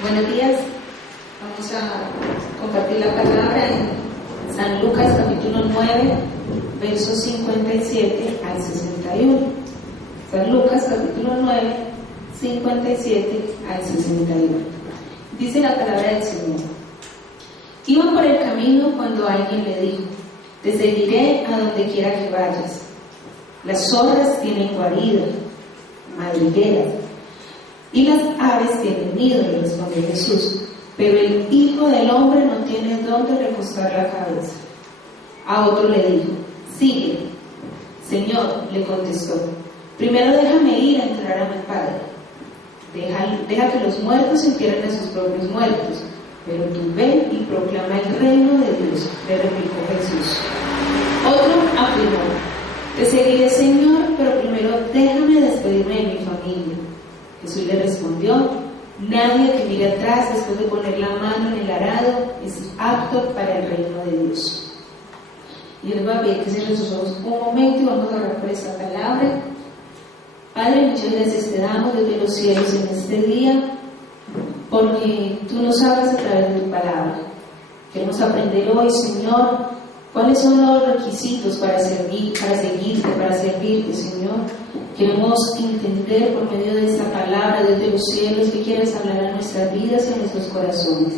Buenos días, vamos a compartir la palabra en San Lucas capítulo 9, versos 57 al 61. San Lucas capítulo 9, 57 al 61. Dice la palabra del Señor: Iban por el camino cuando alguien le dijo: te seguiré a donde quiera que vayas. Las zorras tienen guarida, madrigueras, y las aves tienen nido, le respondió Jesús, pero el Hijo del Hombre no tiene dónde recostar la cabeza. A otro le dijo: sigue. Señor, le contestó, primero déjame ir a enterrar a mi Padre. Deja que los muertos entierren a sus propios muertos, pero tú ven y proclama el reino de Dios, le replicó Jesús. Otro afirmó: te seguiré, Señor, pero primero déjame despedirme de mi familia. Jesús le respondió: nadie que mire atrás después de poner la mano en el arado es apto para el reino de Dios. Y les va a pedir que cierren sus ojos un momento y vamos a orar por esta palabra. Padre, muchas gracias te damos desde los cielos en este día, porque tú nos hablas a través de tu palabra. Queremos aprender hoy, Señor, cuáles son los requisitos para servirte, para servirte, Señor. Queremos entender por medio de esta palabra desde los cielos que quieres hablar a nuestras vidas y a nuestros corazones.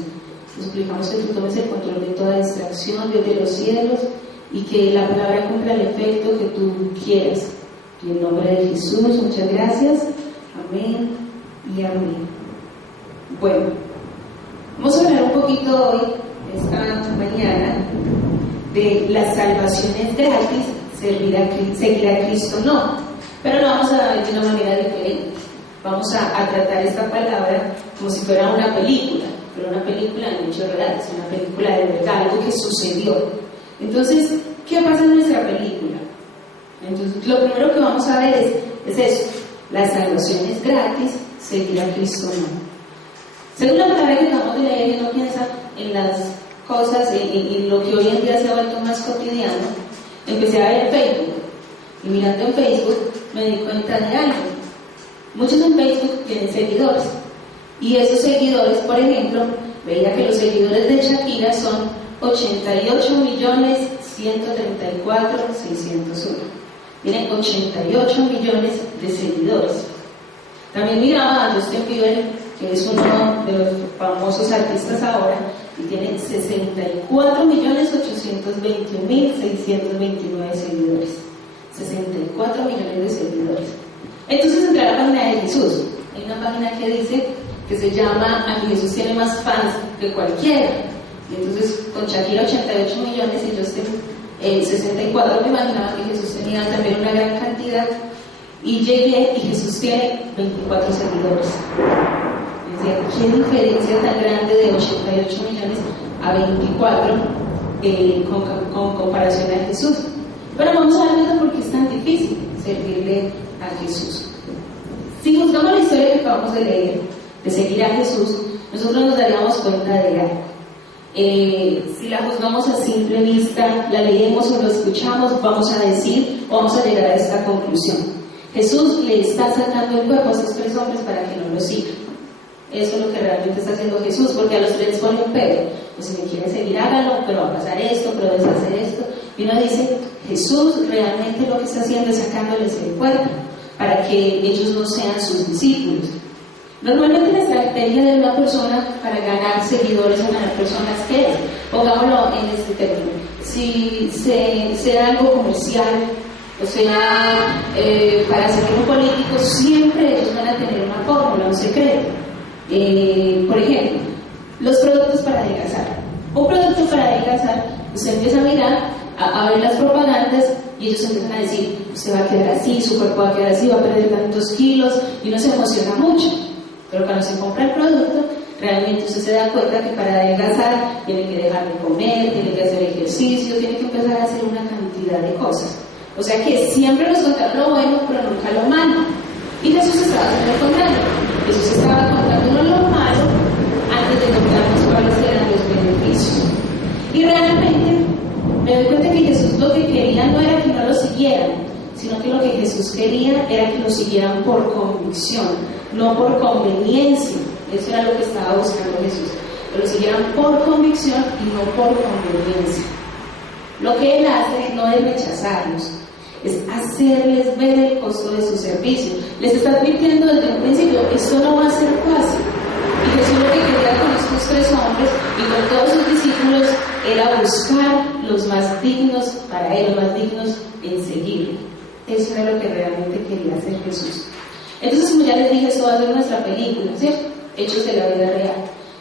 Te suplicamos que tú tomes el control de toda distracción desde los cielos y que la palabra cumpla el efecto que tú quieras. En el nombre de Jesús, muchas gracias. Amén y amén. Bueno, vamos a hablar un poquito hoy, esta mañana, de las salvaciones gratis, seguir a Cristo no, pero lo vamos a ver de una manera diferente. Vamos a tratar esta palabra como si fuera una película, pero una película en hechos reales, una película de verdad, algo que sucedió. Entonces, ¿qué pasa en nuestra película? Entonces, lo primero que vamos a ver es eso: las salvaciones gratis, seguir a Cristo no. Según la palabra que acabamos de leer, uno piensa en las cosas, en lo que hoy en día se ha vuelto más cotidiano. Empecé a ver Facebook, y mirando en Facebook me di cuenta de algo. Muchos en Facebook tienen seguidores, y esos seguidores, por ejemplo, veía que los seguidores de Shakira son 88.134.601. Tienen 88 millones de seguidores. También miraba a Justin Bieber, que es uno de los famosos artistas ahora, y tiene 64.821.629 seguidores. 64 millones de seguidores. Entonces entré a la página de Jesús. Hay una página que dice que se llama "A que Jesús tiene más fans que cualquiera". Y entonces con Shakira 88 millones y Justin 64, me imaginaba que Jesús tenía también una gran cantidad. Y llegué y Jesús tiene 24 seguidores. ¿Qué diferencia tan grande de 88 millones a 24 con comparación a Jesús? Pero vamos a ver por qué es tan difícil servirle a Jesús. Si juzgamos la historia que acabamos de leer, de seguir a Jesús, nosotros nos daríamos cuenta de algo. Si la juzgamos a simple vista, la leemos o lo escuchamos, vamos a decir o vamos a llegar a esta conclusión: Jesús le está sacando el cuerpo a esos 3 hombres para que no lo sigan. Eso es lo que realmente está haciendo Jesús, porque a los 3 les pone un pero: pues si me quieren seguir, háganlo, pero va a pasar esto, pero debes hacer esto. Y uno dice: Jesús realmente lo que está haciendo es sacándoles el cuerpo para que ellos no sean sus discípulos. Normalmente la estrategia de una persona para ganar seguidores o ganar personas es, pongámoslo en este término, si sea algo comercial, o sea, para seguir un político, siempre ellos van a tener una fórmula, un secreto. Por ejemplo, los productos para adelgazar. Un producto para adelgazar, usted empieza a mirar, a ver las propagandas, y ellos empiezan a decir: usted va a quedar así, su cuerpo va a quedar así, va a perder tantos kilos, y uno se emociona mucho. Pero cuando se compra el producto, realmente usted se da cuenta que para adelgazar tiene que dejar de comer, tiene que hacer ejercicio, tiene que empezar a hacer una cantidad de cosas. O sea que siempre nos contaron lo bueno, pero nunca lo malo. Y Jesús estaba haciendo lo contrario. Jesús estaba contándonos lo malo antes de contarnos cuáles eran los beneficios. Y realmente me doy cuenta que Jesús lo que quería no era que no lo siguieran, sino que lo que Jesús quería era que lo siguieran por convicción, no por conveniencia. Eso era lo que estaba buscando Jesús, que lo siguieran por convicción y no por conveniencia. Lo que Él hace no es rechazarlos, es hacerles ver el costo de su servicio. Les está advirtiendo desde un principio, esto no va a ser fácil. Y Jesús lo que quería con estos 3 hombres y con todos sus discípulos era buscar los más dignos para Él, los más dignos en seguirlo. Eso era lo que realmente quería hacer Jesús. Entonces, como ya les dije, eso va a ser nuestra película, ¿cierto? Hechos de la vida real.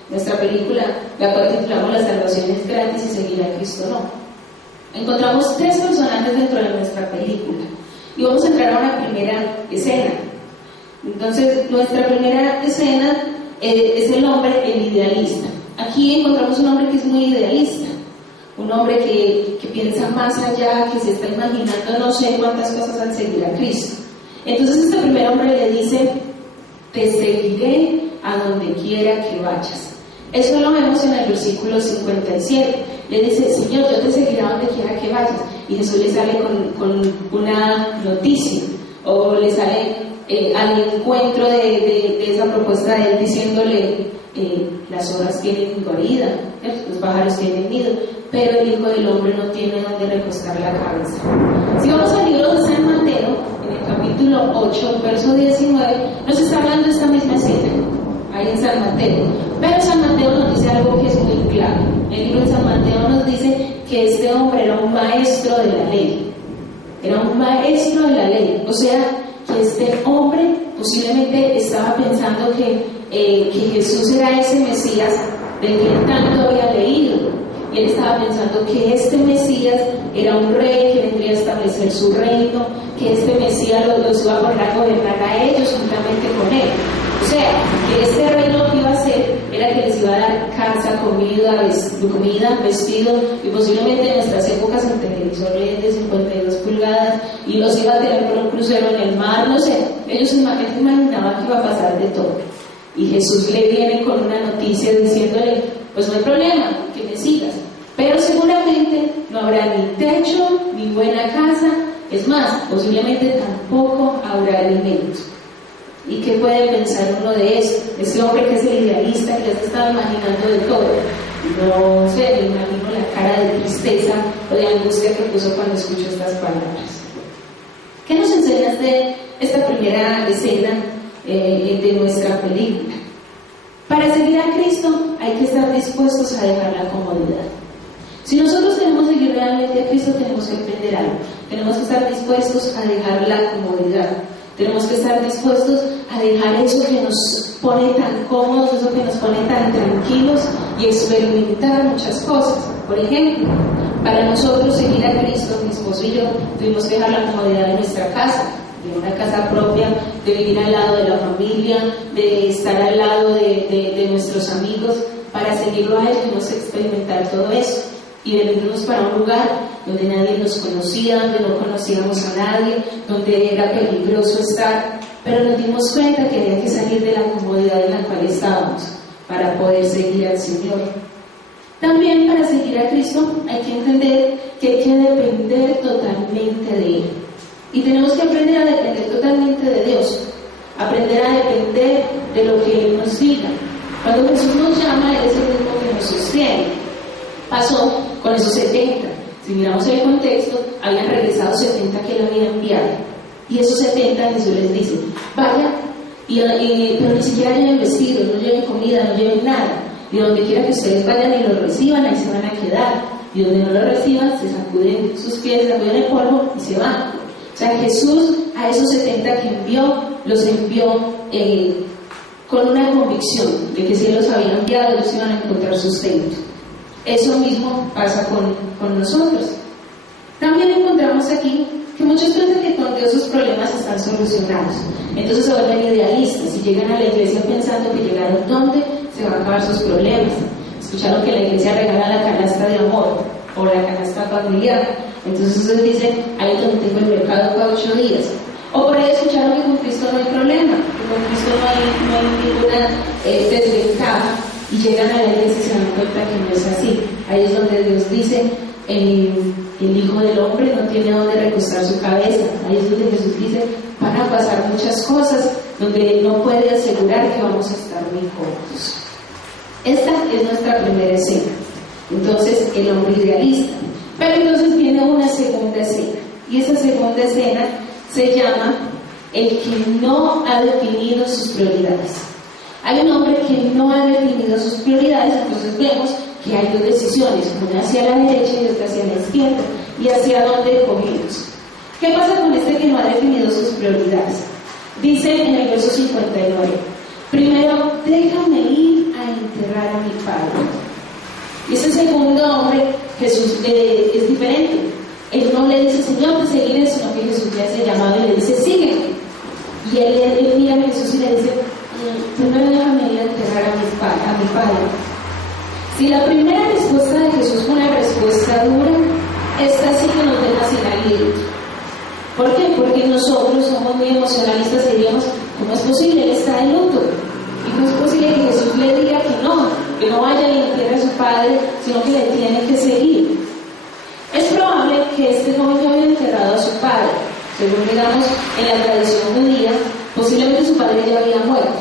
Nuestra película, la cual titulamos La salvación es gratis y seguir a Cristo no. Encontramos 3 personajes dentro de nuestra película y vamos a entrar a una primera escena. Entonces, nuestra primera escena es el hombre, el idealista. Aquí encontramos un hombre que es muy idealista, un hombre que piensa más allá, que se está imaginando no sé cuántas cosas al seguir a Cristo. Entonces este primer hombre le dice: te seguiré a donde quiera que vayas. Eso lo vemos en el versículo 57. Le dice: Señor, yo te seguiré a donde quiera que vayas. Y Jesús le sale con una noticia, o le sale al encuentro de esa propuesta de él, diciéndole: las ovejas tienen guarida, los pájaros tienen nido, pero el Hijo del Hombre no tiene donde recostar la cabeza. Si vamos al libro de San Mateo, en el capítulo 8, verso 19, nos está hablando de esta misma escena, ahí en San Mateo. Pero San Mateo nos dice algo que es muy claro. El libro de San Mateo nos dice que este hombre era un maestro de la ley. Era un maestro de la ley. O sea, que este hombre posiblemente estaba pensando que Jesús era ese Mesías del que él tanto había leído. Y él estaba pensando que este Mesías era un rey que vendría a establecer su reino, que este Mesías los iba a poner a gobernar a ellos juntamente con él. O sea, que este rey lo que iba a hacer era que les iba a dar casa, comida, vestido, y posiblemente en nuestras épocas en televisores de 52 pulgadas, y los iba a tener por un crucero en el mar, no sé. Ellos imaginaban que iba a pasar de todo. Y Jesús le viene con una noticia diciéndole: pues no hay problema, que me sigas, pero seguramente no habrá ni techo, ni buena casa, es más, posiblemente tampoco habrá alimento. ¿Y qué puede pensar uno de eso? Ese hombre que es el idealista, que ya se estaba imaginando de todo. No sé, me imagino la cara de tristeza o de angustia que puso cuando escuchó estas palabras. ¿Qué nos enseñas de esta primera escena de nuestra película? Para seguir a Cristo hay que estar dispuestos a dejar la comodidad. Si nosotros queremos seguir realmente a Cristo, tenemos que aprender algo. Tenemos que estar dispuestos a dejar la comodidad. Tenemos que estar dispuestos a dejar eso que nos pone tan cómodos, eso que nos pone tan tranquilos, y experimentar muchas cosas. Por ejemplo, para nosotros seguir a Cristo, mi esposo y yo tuvimos que dejar la comodidad de nuestra casa, de una casa propia, de vivir al lado de la familia, de estar al lado de nuestros amigos. Para seguirlo a Él tuvimos que experimentar todo eso y venirnos para un lugar donde nadie nos conocía, donde no conocíamos a nadie, donde era peligroso estar, pero nos dimos cuenta que había que salir de la comodidad en la cual estábamos para poder seguir al Señor. También para seguir a Cristo hay que entender que hay que depender totalmente de Él. Y tenemos que aprender a depender totalmente de Dios, aprender a depender de lo que Él nos diga. Cuando Jesús nos llama, Él es el mismo que nos sostiene. Pasó con esos 70. Si miramos el contexto, habían regresado 70 que Él había enviado. Y esos 70 Jesús les dice: vaya, pero ni siquiera lleven vestidos, no lleven comida, no lleven nada. Y donde quiera que ustedes vayan y los reciban, ahí se van a quedar. Y donde no lo reciban, se sacuden sus pies, se sacuden el polvo y se van. O sea, Jesús a esos 70 que envió, los envió con una convicción de que si Él los había enviado, ellos iban a encontrar sustento. Eso mismo pasa con nosotros. También encontramos aquí que muchos piensan que con Dios sus problemas están solucionados. Entonces se vuelven idealistas y llegan a la iglesia pensando que llegaron donde se van a acabar sus problemas. Escucharon que la iglesia regala la canasta de amor o la canasta familiar. Entonces ellos dicen: ahí es donde tengo el mercado cada 8 días. O por ahí escucharon que con Cristo no hay problema, que con Cristo no hay ninguna desventaja. Y llegan a la iglesia y se dan cuenta que no es así. Ahí es donde Dios dice: el Hijo del Hombre no tiene donde recostar su cabeza. Ahí es donde Jesús dice: van a pasar muchas cosas donde Él no puede asegurar que vamos a estar muy cómodos. es nuestra primera escena. Entonces, el hombre idealista. Pero entonces viene una segunda escena. Y esa segunda escena se llama el que no ha definido sus prioridades. Hay un hombre que no ha definido sus prioridades, entonces vemos que hay dos decisiones, una hacia la derecha y otra hacia la izquierda, y hacia dónde cogemos. ¿Qué pasa con este que no ha definido sus prioridades? Dice en el verso 59, primero, déjame ir a enterrar a mi padre. Y ese segundo hombre, Jesús, es diferente. Él no le dice, Señor, te seguiré, sino que Jesús le hace llamado y le dice, sígueme. Y él mira a Jesús y le dice, primero déjame ir a enterrar a mi padre. Si la primera respuesta de Jesús fue una respuesta dura, esta sí que nos deja sin aliento. ¿Por qué? Porque nosotros somos muy emocionalistas y diríamos, ¿cómo es posible? Él está de luto. Y no es posible que Jesús le diga que no vaya y entierre a su padre, sino que le tiene que seguir. Es probable que este joven ya había enterrado a su padre. Según miramos en la tradición judía, posiblemente su padre ya había muerto.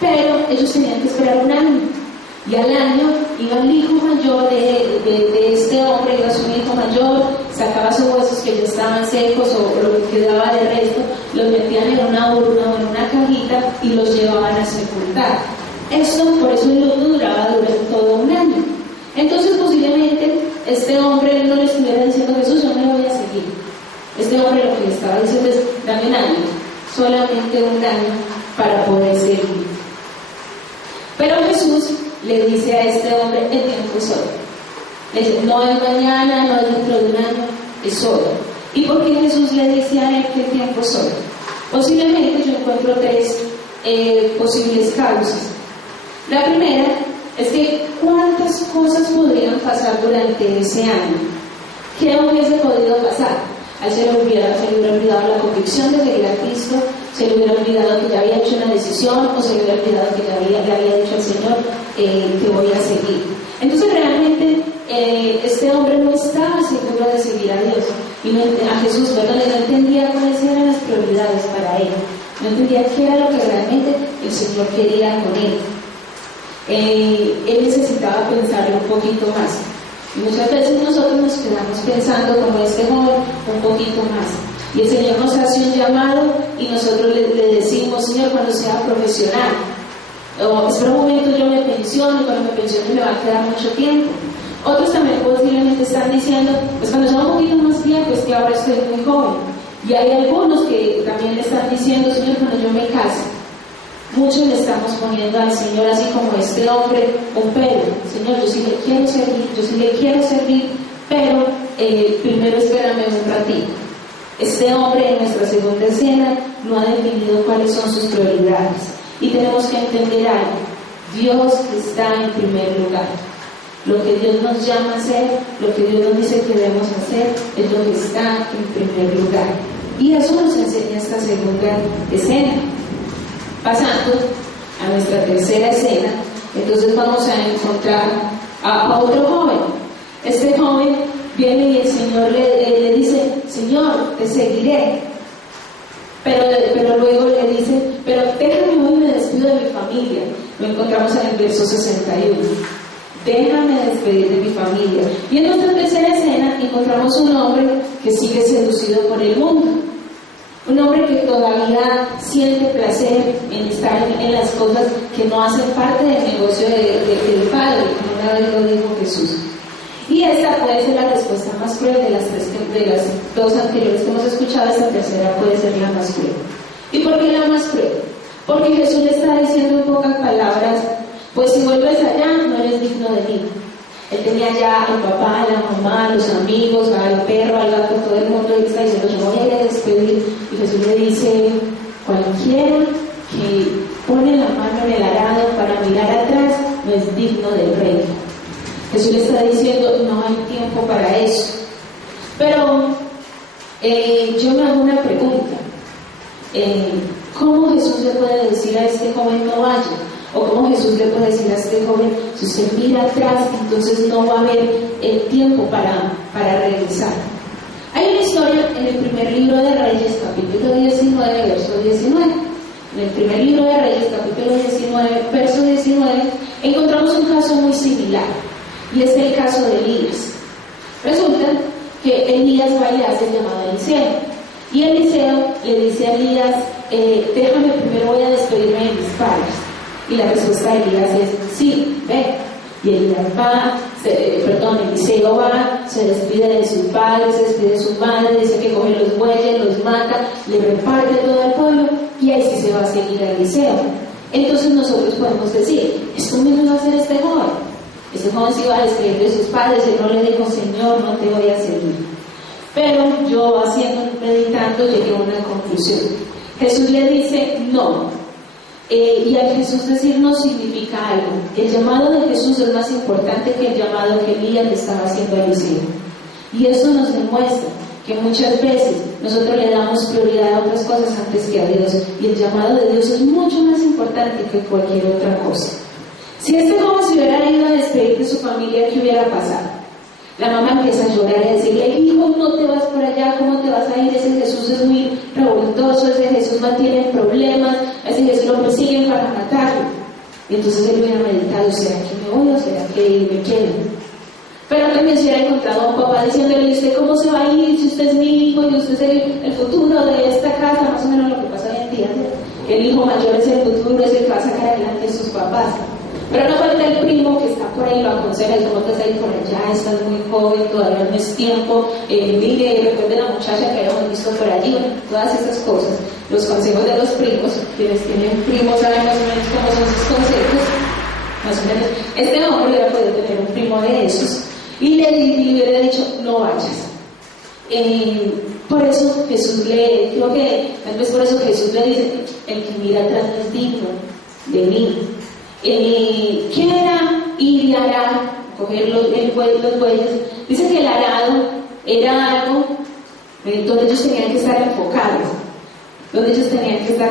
Pero ellos tenían que esperar un año. Y al año iba el hijo mayor de este hombre, iba su hijo mayor, sacaba sus huesos que ya estaban secos o lo que quedaba de resto, los metían en una urna o en una cajita y los llevaban a sepultar. Por eso el luto duraba durante todo un año. Entonces posiblemente este hombre no le estuviera diciendo, Jesús, yo me lo voy a seguir. Este hombre lo que le estaba diciendo es, dame un año, solamente un año para poder seguir. Pero Jesús le dice a este hombre, el tiempo es hoy. Le dice, no es mañana, no es dentro de un año, es hoy. ¿Y por qué Jesús le dice a él que el tiempo es hoy? Posiblemente yo encuentro tres posibles causas. La primera es que ¿cuántas cosas podrían pasar durante ese año? ¿Qué hubiese podido pasar? A él se le hubiera olvidado la convicción de seguir a Cristo, se le hubiera olvidado que ya había hecho una decisión, o se le hubiera olvidado que ya le había dicho al Señor, te voy a seguir. Entonces realmente este hombre no estaba seguro de seguir a Dios, y a Jesús, no entendía cuáles eran las prioridades para él, no entendía qué era lo que realmente el Señor quería con él. Él necesitaba pensarlo un poquito más. Y muchas veces nosotros nos quedamos pensando como este joven un poquito más. Y el Señor nos hace un llamado y nosotros le decimos, Señor, cuando sea profesional, o espera un momento, yo me pensiono y cuando me pensione me va a quedar mucho tiempo. Otros también posiblemente están diciendo, pues cuando sea un poquito más viejo, es que ahora estoy muy joven. Y hay algunos que también le están diciendo, Señor, cuando yo me case. Muchos le estamos poniendo al Señor, así como este hombre, un pero. Señor, yo sí le quiero servir, pero primero espérame un ratito. Este hombre en nuestra segunda escena no ha definido cuáles son sus prioridades. Y tenemos que entender algo. Dios está en primer lugar. Lo que Dios nos llama a hacer, lo que Dios nos dice que debemos hacer, es lo que está en primer lugar. Y eso nos enseña esta segunda escena. Pasando a nuestra tercera escena, entonces vamos a encontrar a otro joven. Este joven viene y el Señor le dice, Señor, te seguiré. Pero luego le dice, pero déjame hoy, me despido de mi familia. Lo encontramos en el verso 61. Déjame despedir de mi familia. Y en nuestra tercera escena encontramos un hombre que sigue seducido por el mundo. Un hombre que todavía siente placer en estar en las cosas que no hacen parte del negocio del Padre, como una vez lo dijo Jesús. Y esta puede ser la respuesta más cruel de las dos anteriores que hemos escuchado. Esta tercera puede ser la más cruel. ¿Y por qué la más cruel? Porque Jesús le está diciendo en pocas palabras, pues si vuelves allá, no eres digno de mí. Él tenía ya al papá, a la mamá, a los amigos, al perro, al gato, todo el mundo, y está diciendo, yo voy a ir a despedir. Y Jesús le dice, cualquiera que pone la mano en el arado para mirar atrás, no es digno del reino. Jesús le está diciendo, no hay tiempo para eso. Pero yo me hago una pregunta. ¿Cómo Jesús le puede decir a este joven no vaya? O cómo Jesús le puede decir a este joven, si usted mira atrás, entonces no va a haber el tiempo para regresar. Hay una historia en el primer libro de Reyes, capítulo 19, verso 19. En el primer libro de Reyes, capítulo 19, verso 19, encontramos un caso muy similar. similar, y es el caso de Elías. Resulta que Elías va y le hace el llamado a Eliseo, y Eliseo le dice a Elías, déjame primero, voy a despedirme de mis padres. Y la respuesta de Elías es, sí, ve. Y Elías va, Eliseo va, se despide de sus padres, se despide de su madre, dice que coge los bueyes, los mata, le reparte todo al pueblo, y ahí sí se va a seguir a Eliseo. Entonces nosotros podemos decir, ¿esto mismo va a hacer este joven? Este joven se iba a despedir de sus padres, él no le dijo, Señor, no te voy a seguir. Pero yo, meditando, llegué a una conclusión. Jesús le dice, no. Y al Jesús decir no significa algo. El llamado de Jesús es más importante que el llamado que Elías le estaba haciendo a Eliseo. Y eso nos demuestra que muchas veces nosotros le damos prioridad a otras cosas antes que a Dios. Y el llamado de Dios es mucho más importante que cualquier otra cosa. Si este joven se hubiera ido a despedir de su familia, ¿qué hubiera pasado? La mamá empieza a llorar y a decirle, hijo, no te vas por allá, ¿cómo te vas a ir? Ese Jesús es muy revoltoso, ese Jesús mantiene problemas, ese Jesús lo persiguen para matarlo. Y entonces él hubiera meditado, ¿será que me voy o será que me quedo? Pero también se hubiera encontrado a un papá diciéndole, ¿usted cómo se va a ir? Si usted es mi hijo y usted es el futuro de esta casa, más o menos lo que pasa hoy en día, ¿no? El hijo mayor es el futuro, es el que va a sacar adelante a sus papás. Pero no falta el primo que está por ahí, lo aconseja, y como te está ahí por allá, estás muy joven, todavía no es tiempo, mire, recuerde la muchacha que habíamos visto por allí, bueno, todas estas cosas, los consejos de los primos, quienes tienen primos saben más o menos cómo son sus consejos, más o menos, este hombre hubiera podido tener un primo de esos, y le hubiera dicho, no vayas. Por eso Jesús creo que tal vez por eso Jesús le dice, el que mira atrás no es digno de mí. ¿Qué era ir y arar? Coger los bueyes. Dice que el arado era algo donde ellos tenían que estar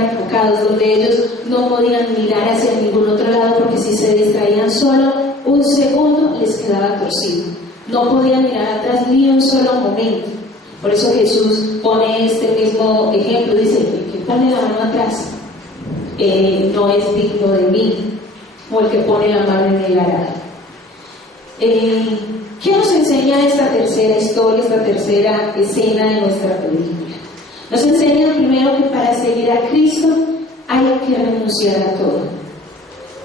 enfocados, donde ellos no podían mirar hacia ningún otro lado, porque si se distraían solo un segundo les quedaba torcido. No podían mirar atrás ni un solo momento. Por eso Jesús pone este mismo ejemplo, dice, el que pone la mano atrás no es digno de mí, o el que pone la mano en el arado. ¿Qué nos enseña esta tercera historia, esta tercera escena de nuestra película? Nos enseña primero que para seguir a Cristo hay que renunciar a todo.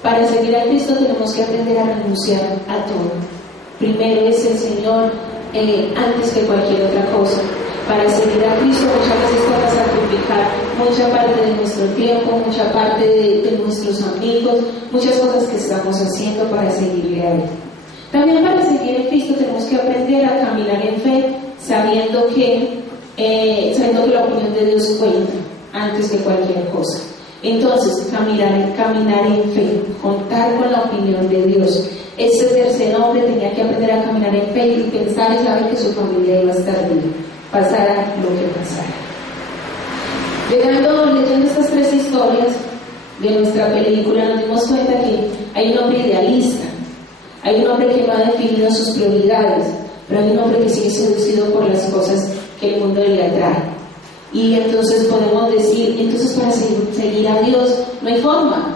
Para seguir a Cristo tenemos que aprender a renunciar a todo. Primero es el Señor antes que cualquier otra cosa. Para seguir a Cristo muchas veces toca sacrificar mucha parte de nuestro tiempo, mucha parte de nuestros amigos, muchas cosas que estamos haciendo para seguirle a Él. También para seguir a Cristo tenemos que aprender a caminar en fe, sabiendo que la opinión de Dios cuenta antes que cualquier cosa. Entonces, caminar en fe, contar con la opinión de Dios. Este tercer hombre tenía que aprender a caminar en fe y pensar y saber que su familia iba a estar bien, pasara lo que pasara. Leyendo estas tres historias de nuestra película, nos dimos cuenta que hay un hombre idealista, hay un hombre que no ha definido sus prioridades, pero hay un hombre que sigue seducido por las cosas que el mundo le atrae. Y entonces podemos decir, para seguir a Dios no hay forma,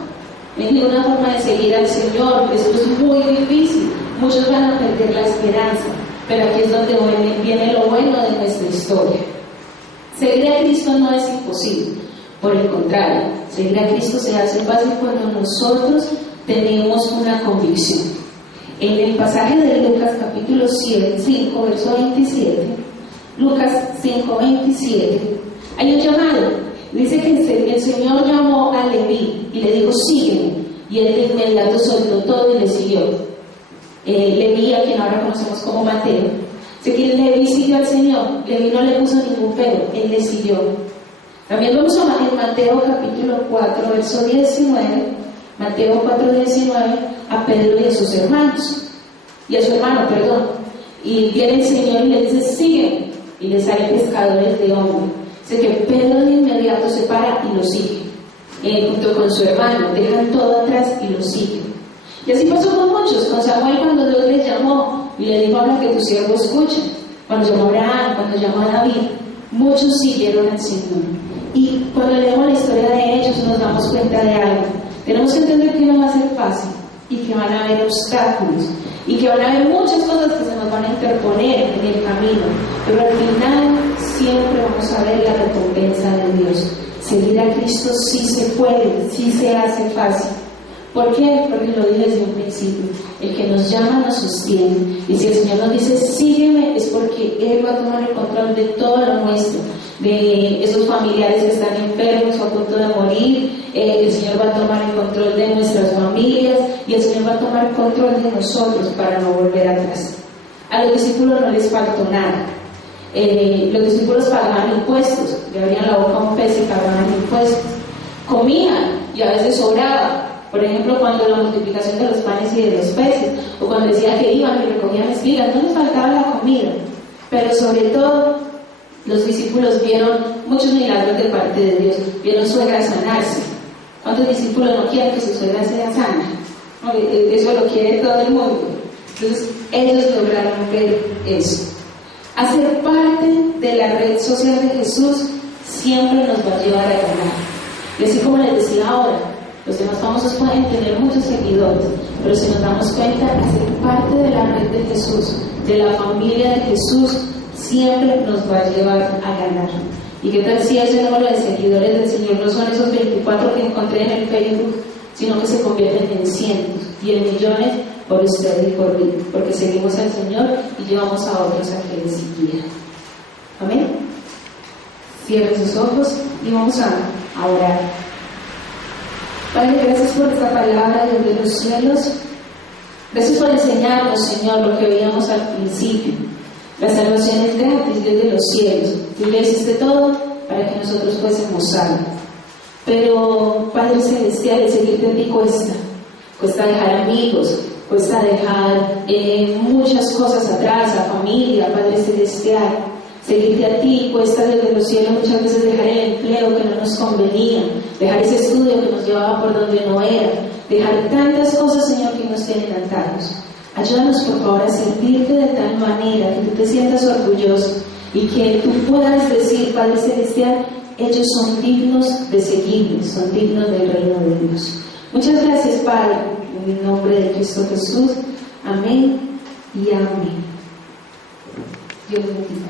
no hay ninguna forma de seguir al Señor, esto es muy difícil, muchos van a perder la esperanza, pero aquí es donde viene lo bueno de nuestra historia. Seguir a Cristo no es imposible, por el contrario, seguir a Cristo se hace fácil cuando nosotros tenemos una convicción. En el pasaje de Lucas capítulo 5, verso 27, Lucas 5, 27, hay un llamado. Dice que el Señor llamó a Leví y le dijo, sígueme. Y él de inmediato soltó todo y le siguió. Leví, a quien ahora conocemos como Mateo. Así que Leví siguió al Señor. Leví no le puso ningún pero, él le siguió. También vamos a en Mateo capítulo 4, verso 19. Mateo 4, 19, a Pedro y a sus hermanos. Y a su hermano, perdón. Y viene el Señor y le dice, sígueme. Y le salen pescadores de hombres. Dice que Pedro de inmediato se para y lo sigue, junto con su hermano, dejan todo atrás y lo siguen. Y así pasó con muchos. Con Samuel, cuando Dios les llamó y le dijo, habla que tu siervo escucha. Cuando llamó a Abraham, cuando llamó a David, muchos siguieron al Señor. Y cuando leemos la historia de ellos nos damos cuenta de algo. Tenemos que entender que no va a ser fácil, y que van a haber obstáculos y que van a haber muchas cosas que se nos van a interponer en el camino, pero al final siempre vamos a ver la recompensa de Dios. Seguir a Cristo sí se puede, sí se hace fácil. ¿Por qué? Porque lo dije desde un principio. El que nos llama nos sostiene. Y si el Señor nos dice sígueme, es porque Él va a tomar el control de todo lo nuestro, de esos familiares que están enfermos o a punto de morir. El Señor va a tomar el control de nuestras familias y el Señor va a tomar control de nosotros para no volver atrás. A los discípulos no les faltó nada. Los discípulos pagaban impuestos, le abrían la boca a un pez y pagaban impuestos. Comían y a veces sobraba. Por ejemplo, cuando la multiplicación de los panes y de los peces, o cuando decía que iban y recogían espigas, no les faltaba la comida. Pero sobre todo, los discípulos vieron muchos milagros de parte de Dios, vieron suegras sanarse. ¿Cuántos discípulos no quieren que su suegra sea sana? No, eso lo quiere todo el mundo. Entonces, ellos lograron ver eso. Hacer parte de la red social de Jesús siempre nos va a llevar a ganar. Y así como les decía ahora, los demás famosos pueden tener muchos seguidores, pero si nos damos cuenta, hacer parte de la red de Jesús, de la familia de Jesús, siempre nos va a llevar a ganar. ¿Y qué tal si ese número de seguidores del Señor no son esos 24 que encontré en el Facebook, sino que se convierten en cientos y en millones por usted y por mí, porque seguimos al Señor y llevamos a otros a que les siguieran? Amén. Cierren sus ojos y vamos a orar. Padre, gracias por esta palabra, Dios de los cielos. Gracias por enseñarnos, Señor, lo que veíamos al principio. La salvación es gratis desde los cielos. Tú le hiciste todo para que nosotros fuésemos salvos. Pero, Padre Celestial, el seguirte a ti cuesta dejar amigos, cuesta dejar muchas cosas atrás, a familia, Padre Celestial. Seguirte a ti cuesta desde los cielos muchas veces dejar el empleo que no nos convenía, dejar ese estudio que nos llevaba por donde no era, dejar tantas cosas, Señor, que nos tienen atados. Ayúdanos, por favor, a servirte de tal manera que tú te sientas orgulloso y que tú puedas decir, Padre Celestial, ellos son dignos de seguirnos, son dignos del reino de Dios. Muchas gracias, Padre, en el nombre de Cristo Jesús. Amén y amén. Dios bendiga.